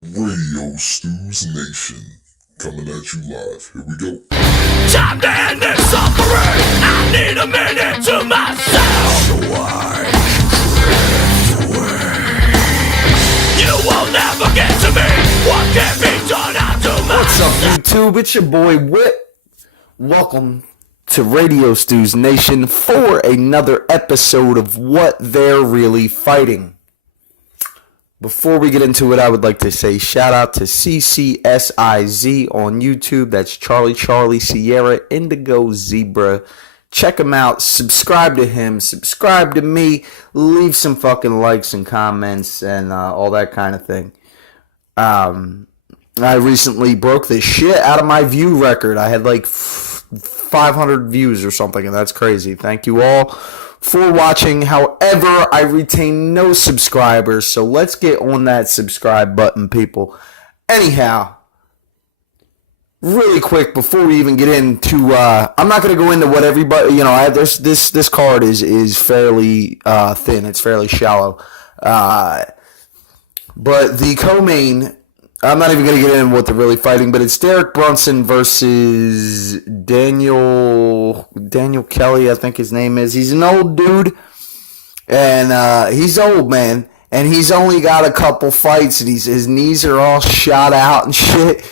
Radio Stews Nation, coming at you live. Here we go. Time to end this suffering. I need a minute to myself. So I drift away. You will never get to me. What can be done unto myself? What's up, YouTube? It's your boy Whip. Welcome to Radio Stews Nation for another episode of What They're Really Fighting. Before we get into it, I would like to say shout out to CCSIZ on YouTube. That's Charlie Sierra Indigo Zebra. Check him out. Subscribe to him. Subscribe to me. Leave some fucking likes and comments and all that kind of thing. I recently broke the shit out of my view record. I had like 500 views or something, and that's crazy. Thank you all for watching. However, I retain no subscribers, so let's get on that subscribe button, people. Anyhow, really quick before we even get into, I'm not going to go into what everybody, this card is fairly thin. It's fairly shallow. But the co-main, I'm not even going to get into what they're really fighting, but it's Derrick Brunson versus Daniel Kelly, I think his name is. He's an old dude, and he's old, man, and he's only got a couple fights, and his knees are all shot out and shit.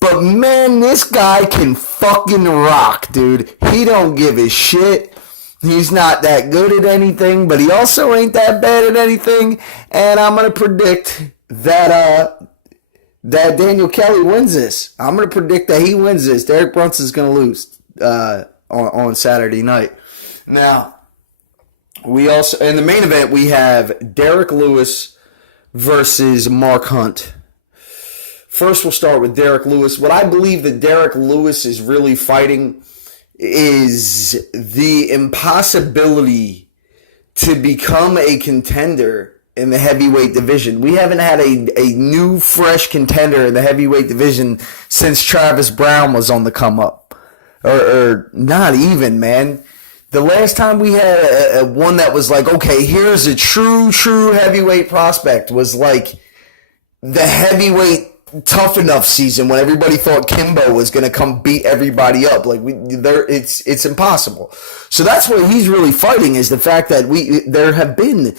But, man, this guy can fucking rock, dude. He don't give a shit. He's not that good at anything, but he also ain't that bad at anything, and I'm going to predict that Daniel Kelly wins this. I'm going to predict that he wins this. Derrick Brunson's going to lose on Saturday night. Now, we also, in the main event, we have Derrick Lewis versus Mark Hunt. First, we'll start with Derrick Lewis. What I believe that Derrick Lewis is really fighting is the impossibility to become a contender in the heavyweight division. We haven't had a new, fresh contender in the heavyweight division since Travis Brown was on the come up. Or not even, man. The last time we had a one that was like, okay, here's a true heavyweight prospect was like the heavyweight tough enough season when everybody thought Kimbo was going to come beat everybody up. Like it's impossible. So that's what he's really fighting, is the fact that there have been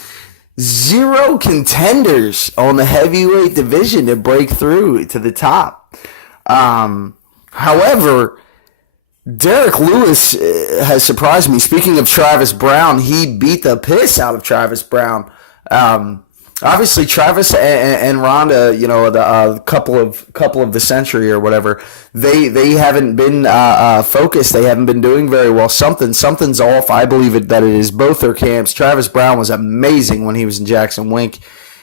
zero contenders on the heavyweight division to break through to the top. However, Derrick Lewis has surprised me. Speaking of Travis Brown, he beat the piss out of Travis Brown. Obviously, Travis and Ronda, the couple of the century or whatever, they haven't been focused. They haven't been doing very well. Something's off. I believe that it is both their camps. Travis Brown was amazing when he was in Jackson Wink.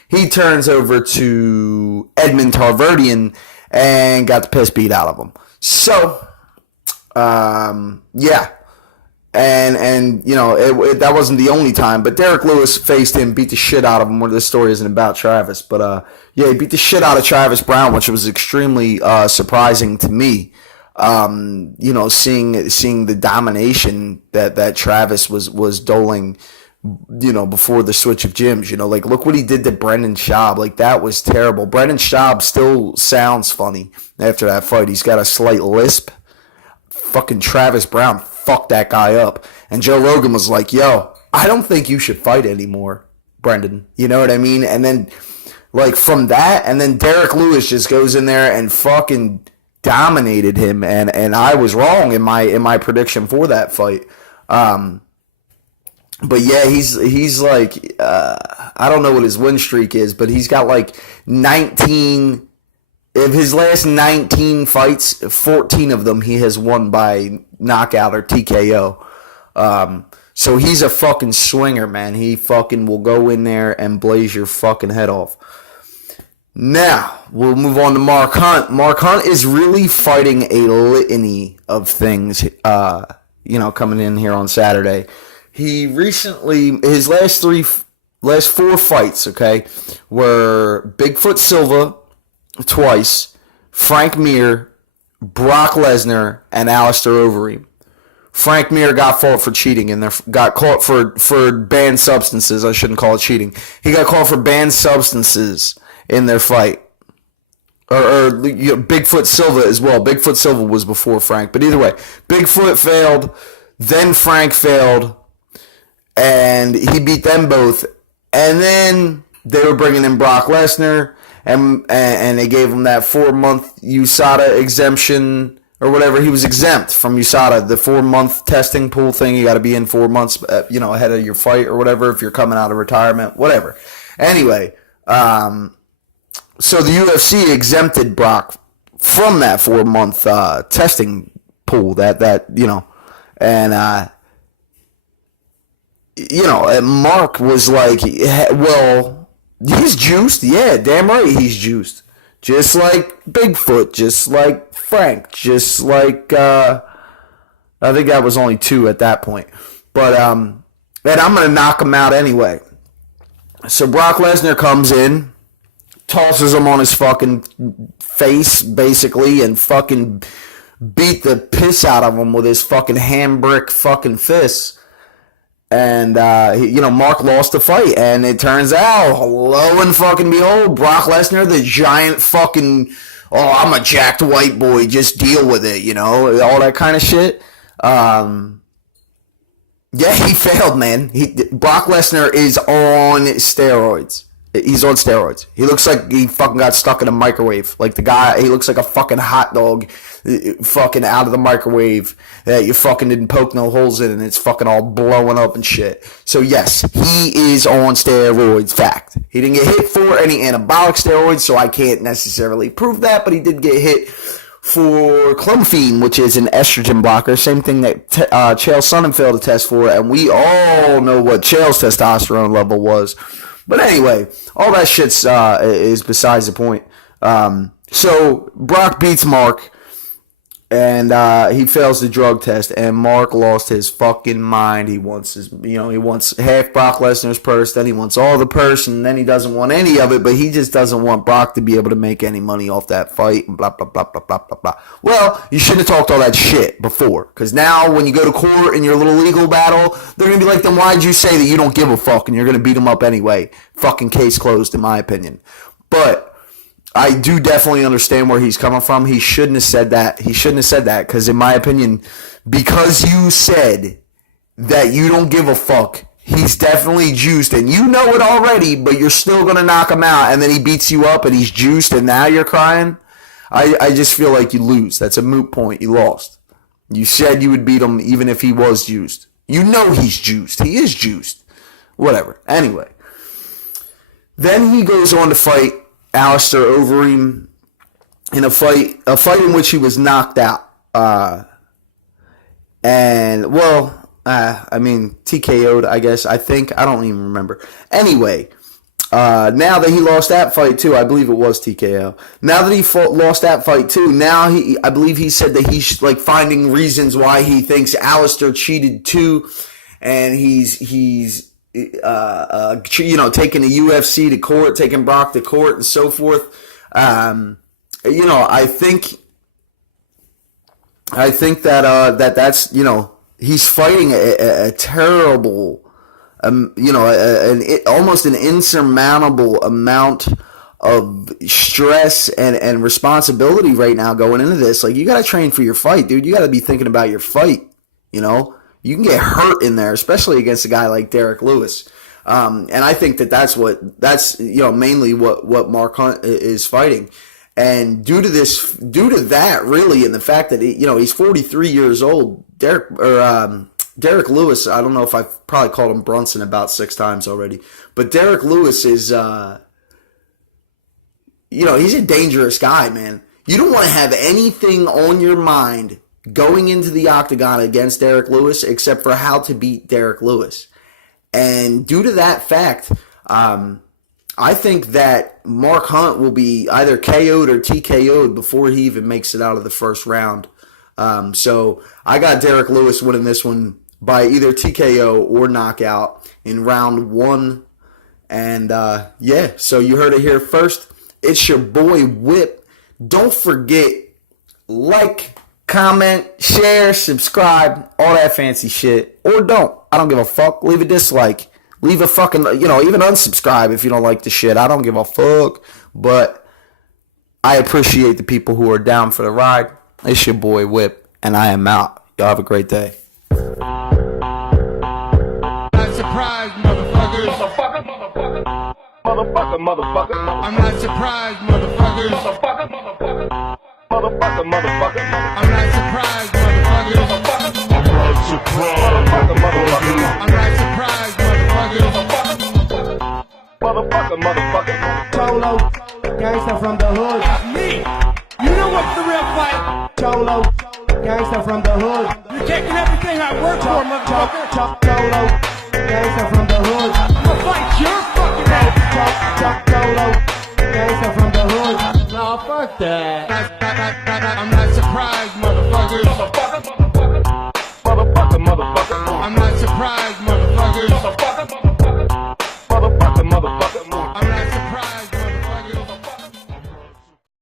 He turns over to Edmund Tarverdian and got the piss beat out of him. So, yeah. And that wasn't the only time, but Derrick Lewis faced him, beat the shit out of him. Where this story isn't about Travis, but he beat the shit out of Travis Brown, which was extremely surprising to me. Seeing the domination that Travis was doling, before the switch of gyms. Look what he did to Brendan Schaub. Like, that was terrible. Brendan Schaub still sounds funny after that fight. He's got a slight lisp. Fucking Travis Brown fucked that guy up. And Joe Rogan was like, yo, I don't think you should fight anymore, Brendan. You know what I mean? And then, from that, and then Derrick Lewis just goes in there and fucking dominated him. And I was wrong in my prediction for that fight. But yeah, he's like, I don't know what his win streak is, but he's got like 19... Of his last 19 fights, 14 of them he has won by knockout or TKO. So he's a fucking swinger, man. He fucking will go in there and blaze your fucking head off. Now, we'll move on to Mark Hunt. Mark Hunt is really fighting a litany of things, coming in here on Saturday. He recently, his last four fights, okay, were Bigfoot Silva twice, Frank Mir, Brock Lesnar, and Alistair Overeem. Frank Mir got caught for cheating and got caught for banned substances. I shouldn't call it cheating. He got caught for banned substances in their fight. Bigfoot Silva as well. Bigfoot Silva was before Frank, but either way, Bigfoot failed, then Frank failed, and he beat them both, and then they were bringing in Brock Lesnar, and they gave him that 4-month USADA exemption or whatever. He was exempt from USADA, the 4-month testing pool thing. You got to be in 4 months, ahead of your fight or whatever if you're coming out of retirement, whatever. Anyway, so the UFC exempted Brock from that 4-month testing pool. And Mark was like, well, he's juiced. Yeah, damn right he's juiced. Just like Bigfoot, just like Frank, just like, I think that was only 2 at that point. But, and I'm going to knock him out anyway. So Brock Lesnar comes in, tosses him on his fucking face, basically, and fucking beat the piss out of him with his fucking handbrick fucking fists. And, Mark lost the fight. And it turns out, lo and fucking behold, Brock Lesnar, the giant fucking, I'm a jacked white boy, just deal with it, all that kind of shit. Yeah, he failed, man. Brock Lesnar is on steroids. He's on steroids. He looks like he fucking got stuck in a microwave. Like the guy, he looks like a fucking hot dog fucking out of the microwave that you fucking didn't poke no holes in and it's fucking all blowing up and shit. So yes, he is on steroids, fact. He didn't get hit for any anabolic steroids, so I can't necessarily prove that, but he did get hit for clomiphene, which is an estrogen blocker. Same thing that Chael Sonnen failed to test for, and we all know what Chael's testosterone level was. But anyway, all that shit's is besides the point. So Brock beats Mark, and he fails the drug test, and Mark lost his fucking mind. He wants he wants half Brock Lesnar's purse, then he wants all the purse, and then he doesn't want any of it, but he just doesn't want Brock to be able to make any money off that fight, and blah, blah, blah, blah, blah, blah, blah. Well, you shouldn't have talked all that shit before, because now when you go to court in your little legal battle, they're going to be like, then why'd you say that you don't give a fuck, and you're going to beat him up anyway? Fucking case closed, in my opinion. But I do definitely understand where he's coming from. He shouldn't have said that. Because in my opinion, because you said that you don't give a fuck, he's definitely juiced, and you know it already, but you're still going to knock him out, and then he beats you up, and he's juiced, and now you're crying. I just feel like you lose. That's a moot point. You lost. You said you would beat him even if he was juiced. You know he's juiced. He is juiced. Whatever. Anyway. Then he goes on to fight Alistair Overeem in a fight in which he was knocked out. TKO'd, I guess. I think. I don't even remember. Anyway, now that he lost that fight too, I believe it was TKO. Now that he lost that fight too, now I believe he said that he's like finding reasons why he thinks Alistair cheated too, and he's taking the UFC to court, taking Brock to court, and so forth. I think that's he's fighting a terrible, almost an insurmountable amount of stress and responsibility right now going into this. Like, you got to train for your fight, dude. You got to be thinking about your fight. You can get hurt in there, especially against a guy like Derrick Lewis. And I think that's mainly what Mark Hunt is fighting. And due to that, really, and the fact that he's 43 years old, Derrick Lewis, I don't know if I've probably called him Brunson about 6 times already, but Derrick Lewis is, he's a dangerous guy, man. You don't want to have anything on your mind going into the octagon against Derrick Lewis except for how to beat Derrick Lewis. And due to that fact, I think that Mark Hunt will be either KO'd or TKO'd before he even makes it out of the first round. So I got Derrick Lewis winning this one by either TKO or knockout in round 1. And so you heard it here first. It's your boy Whip. Don't forget, like, comment, share, subscribe, all that fancy shit. Or don't. I don't give a fuck. Leave a dislike. Leave a fucking, even unsubscribe if you don't like the shit. I don't give a fuck. But I appreciate the people who are down for the ride. It's your boy Whip, and I am out. Y'all have a great day. Not surprised, motherfuckers. Motherfucker. I'm not surprised, motherfuckers. Motherfucker. I'm not surprised, motherfuckers. I'm not surprised, motherfuckers. Cholo, gangsta from the hood. Me. You know what's the real fight? Cholo, gangsta from the hood. You're taking everything I work for, motherfucker. Cholo, gangsta from the hood. I'm gonna fight your fucking ass. Cholo, gangsta from the hood. No, fuck that. I'm not surprised, motherfuckers.